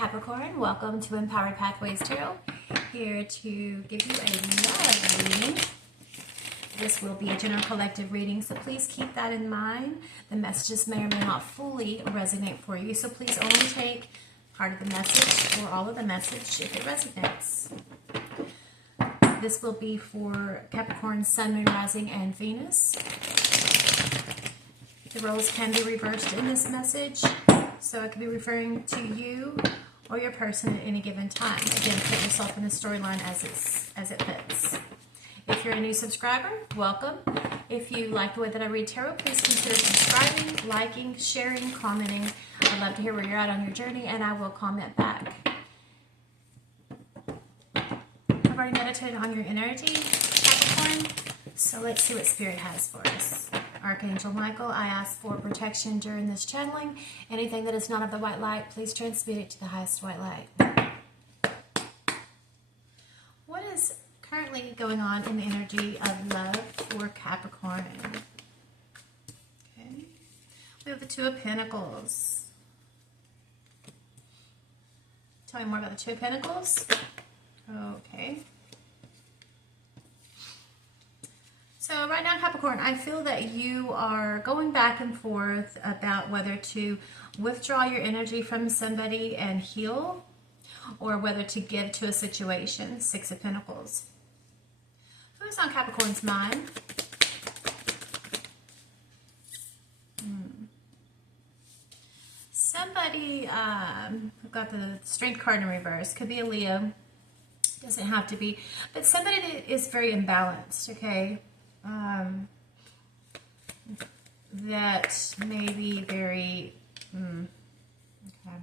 Capricorn, welcome to Empowered Pathways Tarot. Here to give you a love reading. This will be a general collective reading, so please keep that in mind. The messages may or may not fully resonate for you, so please only take part of the message or all of the message if it resonates. This will be for Capricorn, Sun, Moon, Rising, and Venus. The roles can be reversed in this message, so it could be referring to you or your person at any given time. Again, put yourself in the storyline as it fits. If you're a new subscriber, welcome. If you like the way that I read tarot, please consider subscribing, liking, sharing, commenting. I'd love to hear where you're at on your journey, and I will comment back. I've already meditated on your energy, Capricorn, so let's see what Spirit has for us. Archangel Michael, I ask for protection during this channeling. Anything that is not of the white light, please transmute it to the highest white light. What is currently going on in the energy of love for Capricorn? Okay. We have the Two of Pentacles. Tell me more about the Two of Pentacles. Okay. So right now, Capricorn, I feel that you are going back and forth about whether to withdraw your energy from somebody and heal, or whether to give to a situation. Six of Pentacles. Who's on Capricorn's mind? Somebody, I've got the Strength card in reverse. Could be a Leo. Doesn't have to be. But somebody that is very imbalanced, okay? That may be very, okay.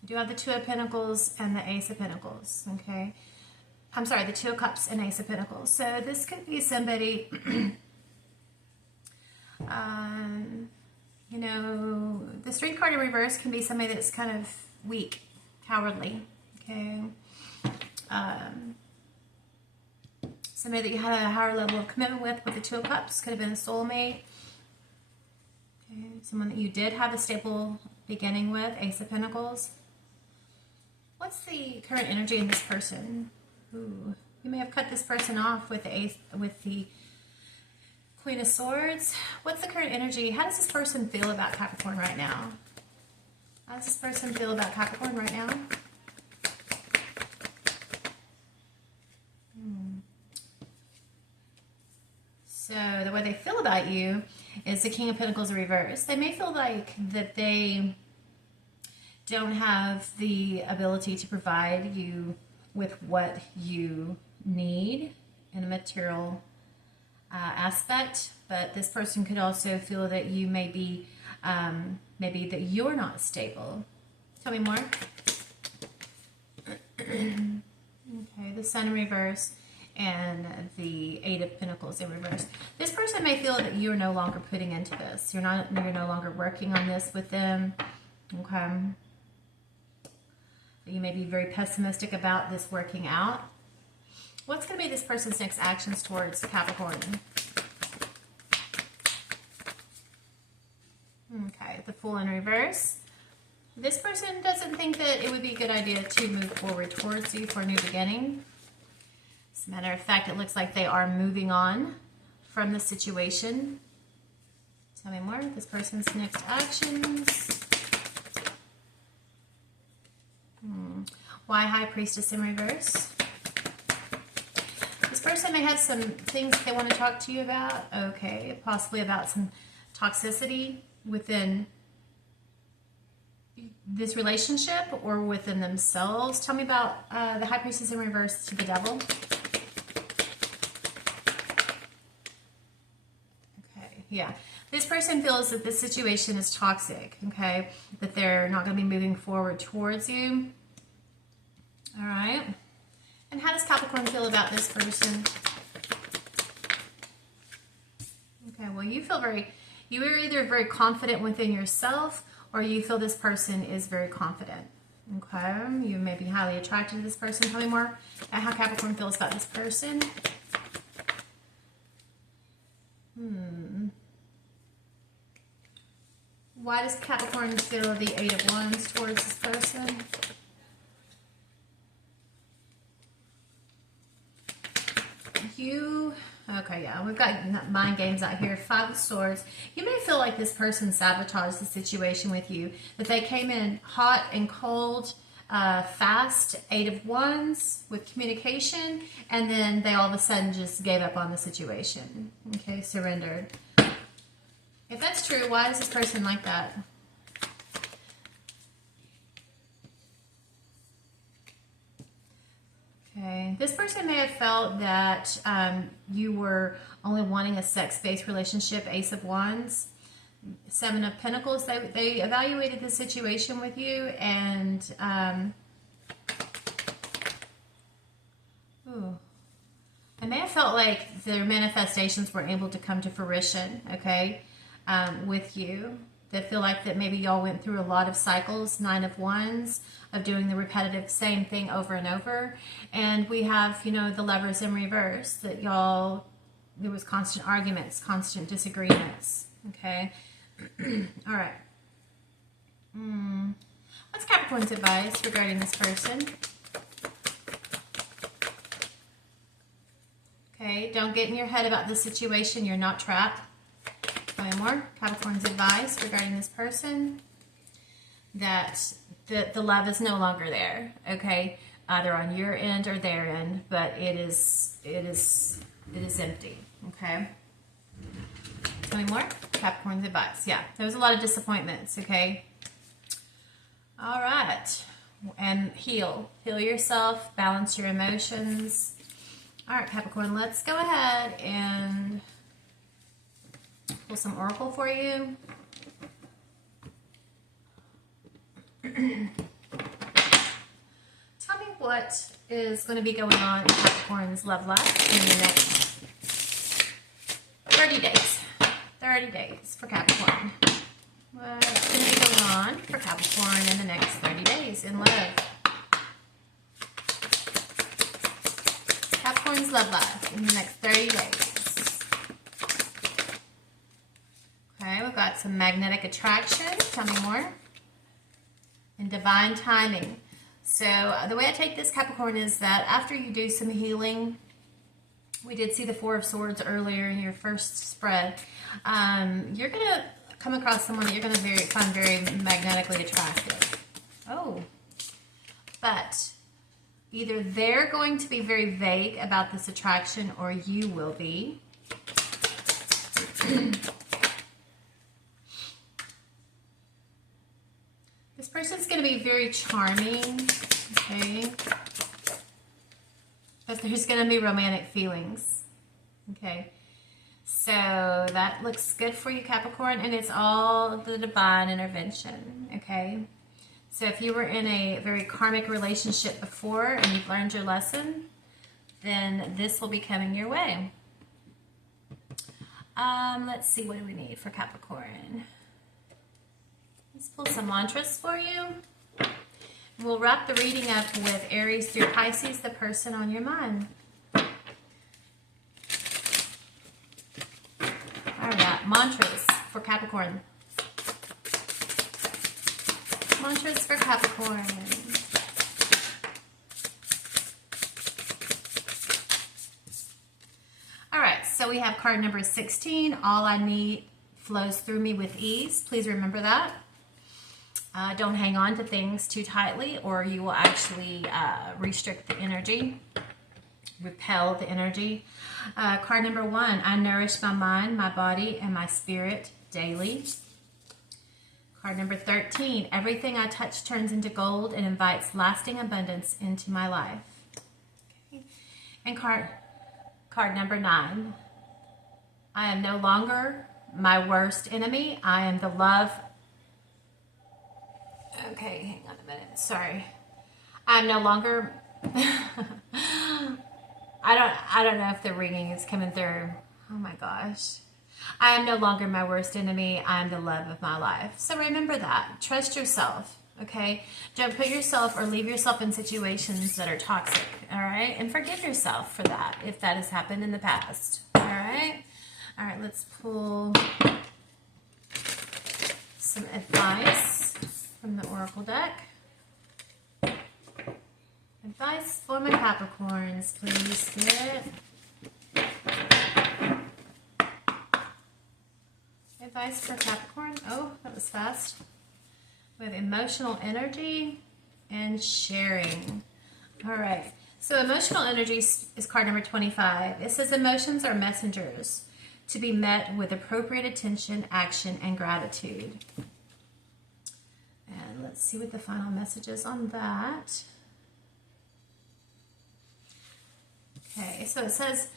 We do have the Two of Pentacles and the Ace of Pentacles, okay? I'm sorry, the Two of Cups and Ace of Pentacles. So this could be somebody, you know, the Strength card in reverse can be somebody that's kind of weak, cowardly, okay? Somebody that you had a higher level of commitment with the Two of Cups. Could have been a soulmate. Okay. Someone that you did have a stable beginning with. Ace of Pentacles. What's the current energy in this person? Ooh. You may have cut this person off with the Queen of Swords. What's the current energy? How does this person feel about Capricorn right now? How does this person feel about Capricorn right now? So the way they feel about you is the King of Pentacles reversed. They may feel like that they don't have the ability to provide you with what you need in a material aspect, but this person could also feel that you may be, maybe that you're not stable. Tell me more. Okay, the Sun in reverse. And the Eight of Pentacles in reverse. This person may feel that you're no longer putting into this. You're no longer working on this with them. Okay. You may be very pessimistic about this working out. What's going to be this person's next actions towards Capricorn? Okay, the Fool in reverse. This person doesn't think that it would be a good idea to move forward towards you for a new beginning. As a matter of fact, it looks like they are moving on from the situation. Tell me more. This person's next actions. Why High Priestess in reverse? This person may have some things they want to talk to you about. Okay, possibly about some toxicity within this relationship or within themselves. Tell me about the High Priestess in reverse to the Devil. Yeah, this person feels that this situation is toxic, okay? That they're not going to be moving forward towards you. All right. And how does Capricorn feel about this person? Okay, well, you are either very confident within yourself or you feel this person is very confident. Okay, you may be highly attracted to this person. Tell me more about how Capricorn feels about this person. Why does Capricorn feel the Eight of Wands towards this person? Okay, yeah, we've got mind games out here. 5 of Swords. You may feel like this person sabotaged the situation with you, that they came in hot and cold, fast. 8 of Wands with communication, and then they all of a sudden just gave up on the situation. Okay, surrendered. If that's true, why is this person like that? Okay, this person may have felt that you were only wanting a sex-based relationship. Ace of Wands, 7 of Pentacles. They evaluated the situation with you, and they may have felt like their manifestations were able to come to fruition. Okay, with you. They feel like that maybe y'all went through a lot of cycles. 9 of Wands, of doing the repetitive same thing over and over. And we have, you know, the Lovers in reverse, that y'all, there was constant arguments, constant disagreements. Okay. All right. What's Capricorn's advice regarding this person? Okay, don't get in your head about the situation. You're not trapped. More Capricorn's advice regarding this person, that the love is no longer there. Okay, either on your end or their end, but it is empty. Okay, tell me more Capricorn's advice. Yeah, there was a lot of disappointments. Okay, all right, and heal yourself, balance your emotions. All right, Capricorn, let's go ahead and pull some oracle for you. Tell me what is going to be going on in Capricorn's love life in the next 30 days. 30 days for Capricorn. What's going to be going on for Capricorn in the next 30 days in love? Capricorn's love life in the next 30 days. Okay, we've got some magnetic attraction. Tell me more. And divine timing. So the way I take this, Capricorn, is that after you do some healing, we did see the 4 of Swords earlier in your first spread, you're going to come across someone that you're going to find very magnetically attractive. Oh. But either they're going to be very vague about this attraction, or you will be. This person's going to be very charming, okay? But there's going to be romantic feelings, okay? So that looks good for you, Capricorn, and it's all the divine intervention, okay? So if you were in a very karmic relationship before and you've learned your lesson, then this will be coming your way. Let's see, what do we need for Capricorn? Let's pull some mantras for you. We'll wrap the reading up with Aries through Pisces, the person on your mind. All right, mantras for Capricorn. Mantras for Capricorn. All right, so we have card number 16. All I need flows through me with ease. Please remember that. Don't hang on to things too tightly, or you will actually restrict the energy, repel the energy. Card number 1, I nourish my mind, my body, and my spirit daily. Card number 13, everything I touch turns into gold and invites lasting abundance into my life. Okay. And card number 9, I am no longer my worst enemy. I am the love. Okay, hang on a minute. Sorry. I'm no longer I don't know if the ringing is coming through. Oh my gosh. I am no longer my worst enemy. I am the love of my life. So remember that. Trust yourself, okay? Don't put yourself or leave yourself in situations that are toxic, all right? And forgive yourself for that if that has happened in the past, all right? All right, let's pull some advice from the Oracle deck. Advice for my Capricorns, please, Spirit. Advice for Capricorn. Oh, that was fast. We have emotional energy and sharing. All right. So emotional energy is card number 25. It says emotions are messengers to be met with appropriate attention, action, and gratitude. And let's see what the final message is on that. Okay, so it says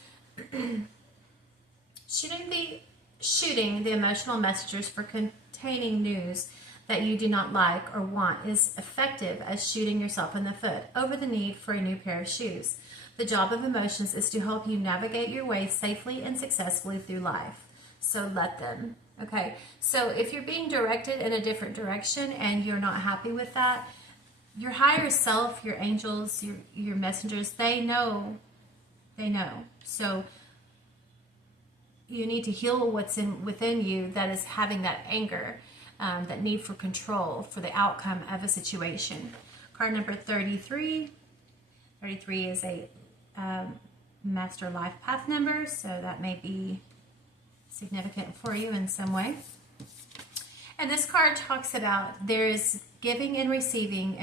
shooting the emotional messengers for containing news that you do not like or want is effective as shooting yourself in the foot over the need for a new pair of shoes. The job of emotions is to help you navigate your way safely and successfully through life. So let them. Okay, so if you're being directed in a different direction and you're not happy with that, your higher self, your angels, your messengers, they know. They know. So you need to heal what's within you that is having that anger, that need for control for the outcome of a situation. Card number 33. 33 is a master life path number, so that may be significant for you in some way. And this card talks about there's giving and receiving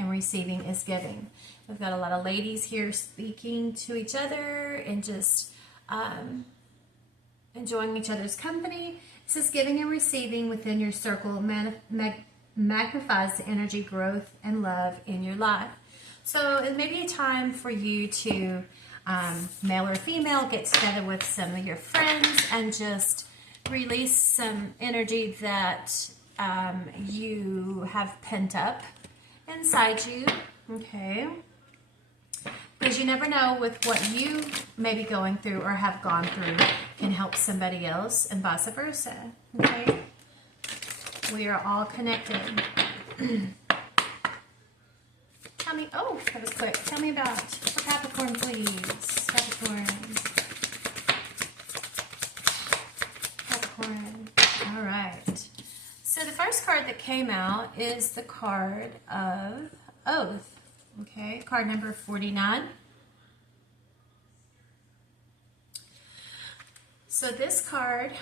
is giving. We've got a lot of ladies here speaking to each other and just enjoying each other's company. It says giving and receiving within your circle magnifies the energy, growth, and love in your life. So it may be a time for you to, male or female, get together with some of your friends and just release some energy that you have pent up inside you. Okay. Because you never know with what you may be going through or have gone through can help somebody else and vice versa. Okay? We are all connected. Tell me, oh, that was quick. Tell me about for Capricorn, please. Capricorn. Capricorn. All right. So the first card that came out is the card of Oath. Okay, card number 49. So this card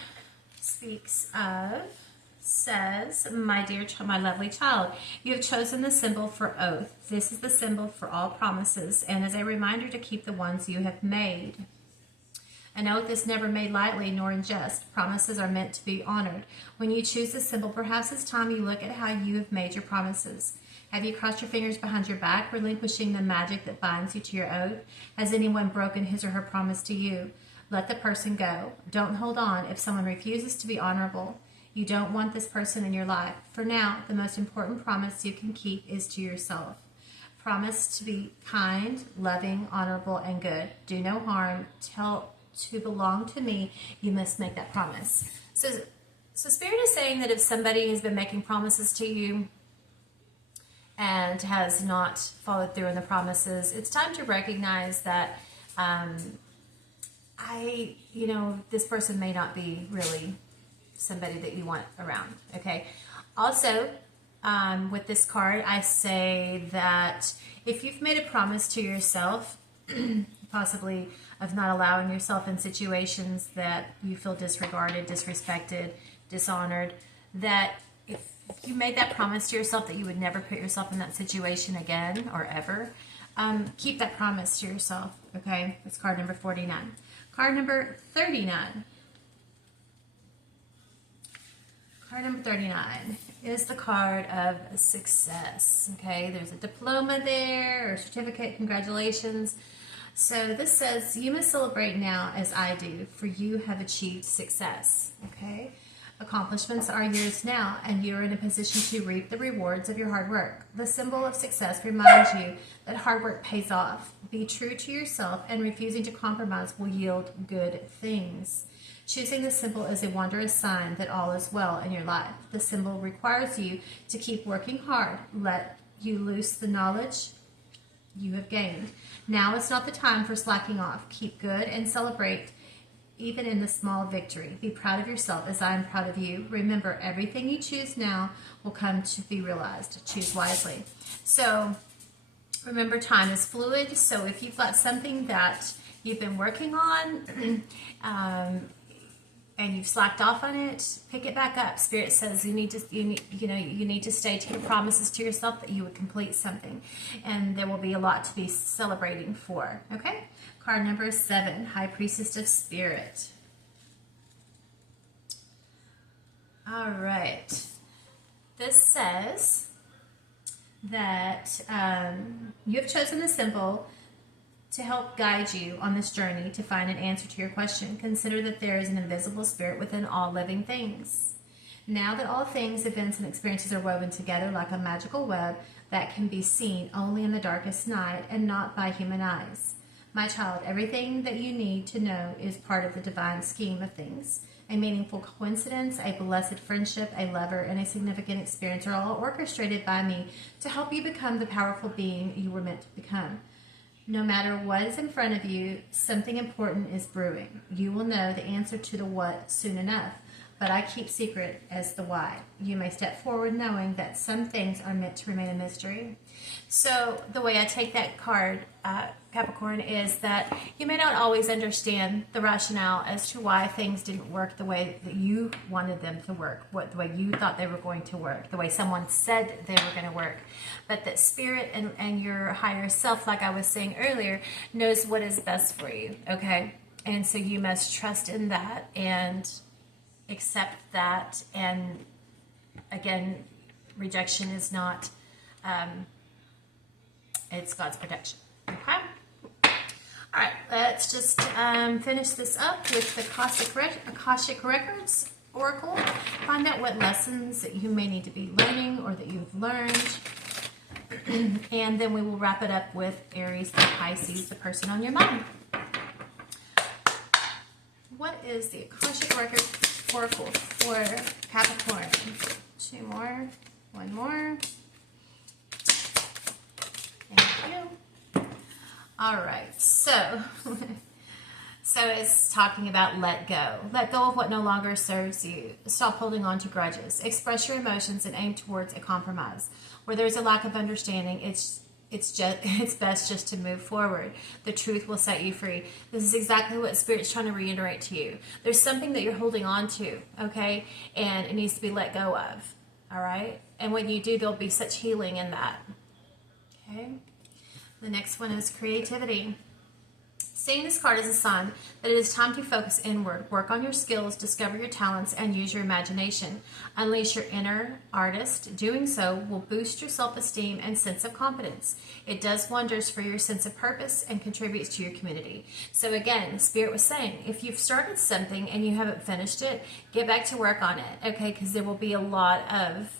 says, my dear child, my lovely child, you have chosen the symbol for oath. This is the symbol for all promises and is a reminder to keep the ones you have made. An oath is never made lightly nor in jest. Promises are meant to be honored. When you choose this symbol, perhaps it's time you look at how you have made your promises. Have you crossed your fingers behind your back, relinquishing the magic that binds you to your oath? Has anyone broken his or her promise to you? Let the person go. Don't hold on if someone refuses to be honorable. You don't want this person in your life. For now, the most important promise you can keep is to yourself. Promise to be kind, loving, honorable, and good. Do no harm. To belong to me, you must make that promise. So Spirit is saying that if somebody has been making promises to you and has not followed through on the promises, it's time to recognize that this person may not be really somebody that you want around, okay? Also, with this card, I say that if you've made a promise to yourself, possibly of not allowing yourself in situations that you feel disregarded, disrespected, dishonored, that if you made that promise to yourself that you would never put yourself in that situation again or ever, keep that promise to yourself, okay? That's card number 49. Card number 39. Card number 39 is the card of success, okay? There's a diploma there or certificate, congratulations. So this says, you must celebrate now as I do, for you have achieved success, okay? Accomplishments are yours now, and you're in a position to reap the rewards of your hard work. The symbol of success reminds you that hard work pays off. Be true to yourself, and refusing to compromise will yield good things. Choosing the symbol is a wondrous sign that all is well in your life. The symbol requires you to keep working hard. Let you loose the knowledge you have gained. Now is not the time for slacking off. Keep good and celebrate even in the small victory. Be proud of yourself as I am proud of you. Remember, everything you choose now will come to be realized. Choose wisely. So remember, time is fluid. So if you've got something that you've been working on and you've slacked off on it, pick it back up. Spirit says you need to stay to your promises to yourself that you would complete something, and there will be a lot to be celebrating for. Okay, card number 7, High Priestess of Spirit. All right, this says that you have chosen the symbol to help guide you on this journey to find an answer to your question. Consider that there is an invisible spirit within all living things. Now that all things, events, and experiences are woven together like a magical web that can be seen only in the darkest night and not by human eyes. My child, everything that you need to know is part of the divine scheme of things. A meaningful coincidence, a blessed friendship, a lover, and a significant experience are all orchestrated by me to help you become the powerful being you were meant to become. No matter what is in front of you, something important is brewing. You will know the answer to the what soon enough, but I keep secret as the why. You may step forward knowing that some things are meant to remain a mystery. So the way I take that card, Capricorn, is that you may not always understand the rationale as to why things didn't work the way that you wanted them to work, the way you thought they were going to work, the way someone said they were going to work. But that spirit and your higher self, like I was saying earlier, knows what is best for you, okay? And so you must trust in that and accept that. And again, rejection is not, it's God's protection, okay? All right, let's just finish this up with the Akashic Records Oracle. Find out what lessons that you may need to be learning or that you've learned. And then we will wrap it up with Aries and Pisces, the person on your mind. What is the Akashic Record Oracle for Capricorn? 2 more, 1 more. Thank you. All right, so it's talking about let go. Let go of what no longer serves you. Stop holding on to grudges. Express your emotions and aim towards a compromise. Where there's a lack of understanding, it's best just to move forward. The truth will set you free. This is exactly what Spirit's trying to reiterate to you. There's something that you're holding on to, okay? And it needs to be let go of, all right? And when you do, there'll be such healing in that, okay? The next one is creativity. Seeing this card as a sign that it is time to focus inward, work on your skills, discover your talents, and use your imagination. Unleash your inner artist. Doing so will boost your self-esteem and sense of confidence. It does wonders for your sense of purpose and contributes to your community. So again, Spirit was saying, if you've started something and you haven't finished it, get back to work on it, okay? Because there will be a lot of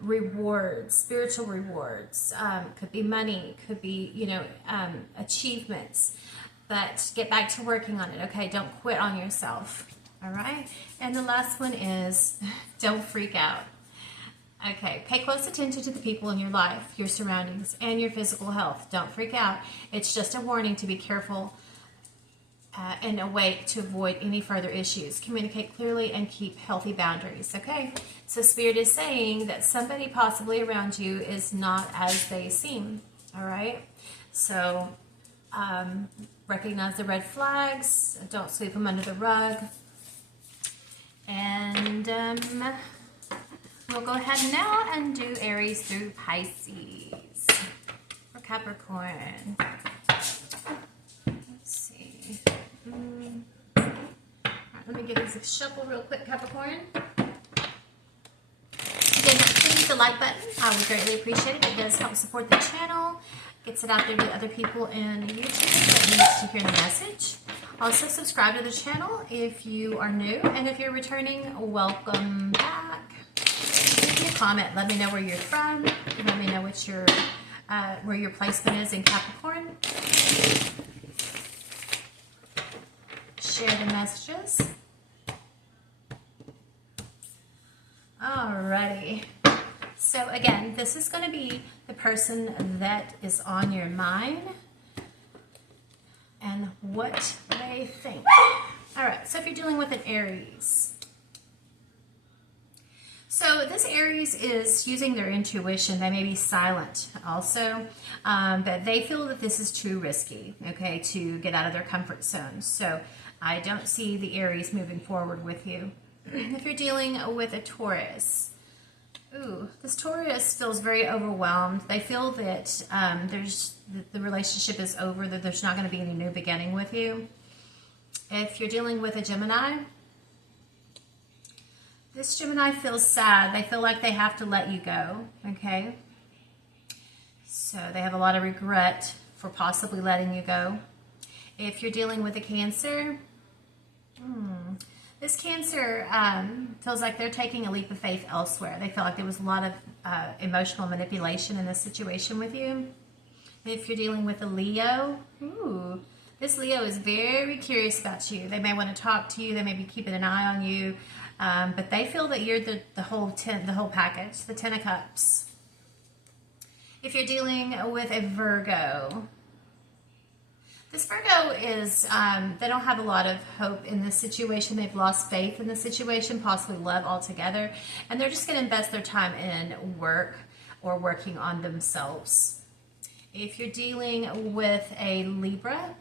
rewards, spiritual rewards, could be money, could be, achievements, but get back to working on it, okay? Don't quit on yourself, all right? And the last one is don't freak out. Okay, pay close attention to the people in your life, your surroundings, and your physical health. Don't freak out. It's just a warning to be careful and awake to avoid any further issues. Communicate clearly and keep healthy boundaries, okay? So Spirit is saying that somebody possibly around you is not as they seem, all right? So recognize the red flags. Don't sweep them under the rug. And we'll go ahead now and do Aries through Pisces for Capricorn. Let me give these a shuffle real quick, Capricorn. Again, please hit the like button. I would greatly appreciate it. It does help support the channel. Gets it out there to other people in YouTube that needs to hear the message. Also, subscribe to the channel if you are new. And if you're returning, welcome back. Leave me a comment. Let me know where you're from. Let me know what your where your placement is in Capricorn. Share the messages. Alrighty. So again, this is going to be the person that is on your mind and what they think. Alright, so if you're dealing with an Aries. So this Aries is using their intuition. They may be silent also, but they feel that this is too risky, okay, to get out of their comfort zone. So I don't see the Aries moving forward with you. If you're dealing with a Taurus, ooh, this Taurus feels very overwhelmed. They feel that the relationship is over, that there's not going to be any new beginning with you. If you're dealing with a Gemini, this Gemini feels sad. They feel like they have to let you go, okay? So they have a lot of regret for possibly letting you go. If you're dealing with a Cancer, this Cancer feels like they're taking a leap of faith elsewhere. They feel like there was a lot of emotional manipulation in this situation with you. If you're dealing with a Leo, ooh, this Leo is very curious about you. They may want to talk to you. They may be keeping an eye on you. But they feel that you're the whole package, the Ten of Cups. If you're dealing with a Virgo, this Virgo is, they don't have a lot of hope in this situation. They've lost faith in the situation, possibly love altogether. And they're just going to invest their time in work or working on themselves. If you're dealing with a Libra,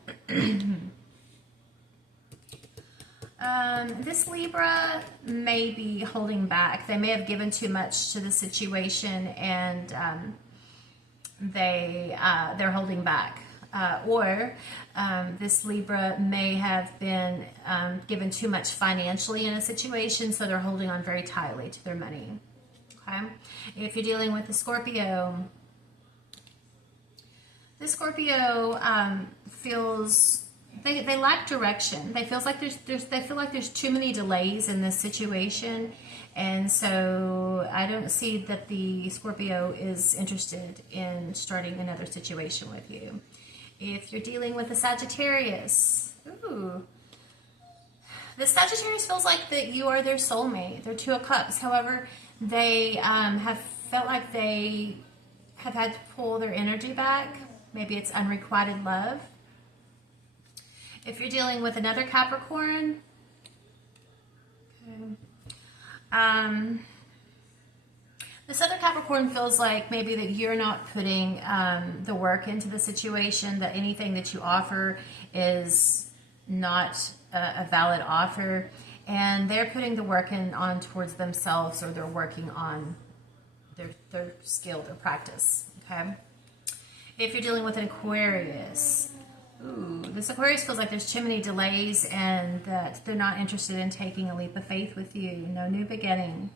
this Libra may be holding back. They may have given too much to the situation, and they're holding back. Or this Libra may have been given too much financially in a situation, so they're holding on very tightly to their money. Okay? If you're dealing with a Scorpio, this Scorpio feels they lack direction. They feel like there's too many delays in this situation, and so I don't see that the Scorpio is interested in starting another situation with you. If you're dealing with a Sagittarius, ooh, the Sagittarius feels like that you are their soulmate. They're Two of Cups. However, they have felt like they have had to pull their energy back. Maybe it's unrequited love. If you're dealing with another Capricorn, okay. This other Capricorn feels like maybe that you're not putting the work into the situation, that anything that you offer is not a valid offer, and they're putting the work on towards themselves, or they're working on their skill, their practice, okay? If you're dealing with an Aquarius, ooh, this Aquarius feels like there's too many delays and that they're not interested in taking a leap of faith with you. No new beginning.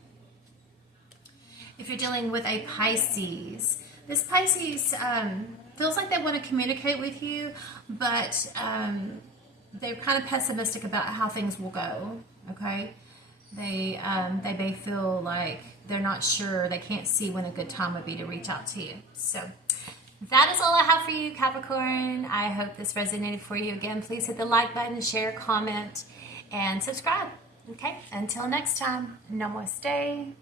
If you're dealing with a Pisces, this Pisces feels like they want to communicate with you, but they're kind of pessimistic about how things will go, okay? They may feel like they're not sure, they can't see when a good time would be to reach out to you. So that is all I have for you, Capricorn. I hope this resonated for you. Again, please hit the like button, share, comment, and subscribe. Okay, until next time, namaste.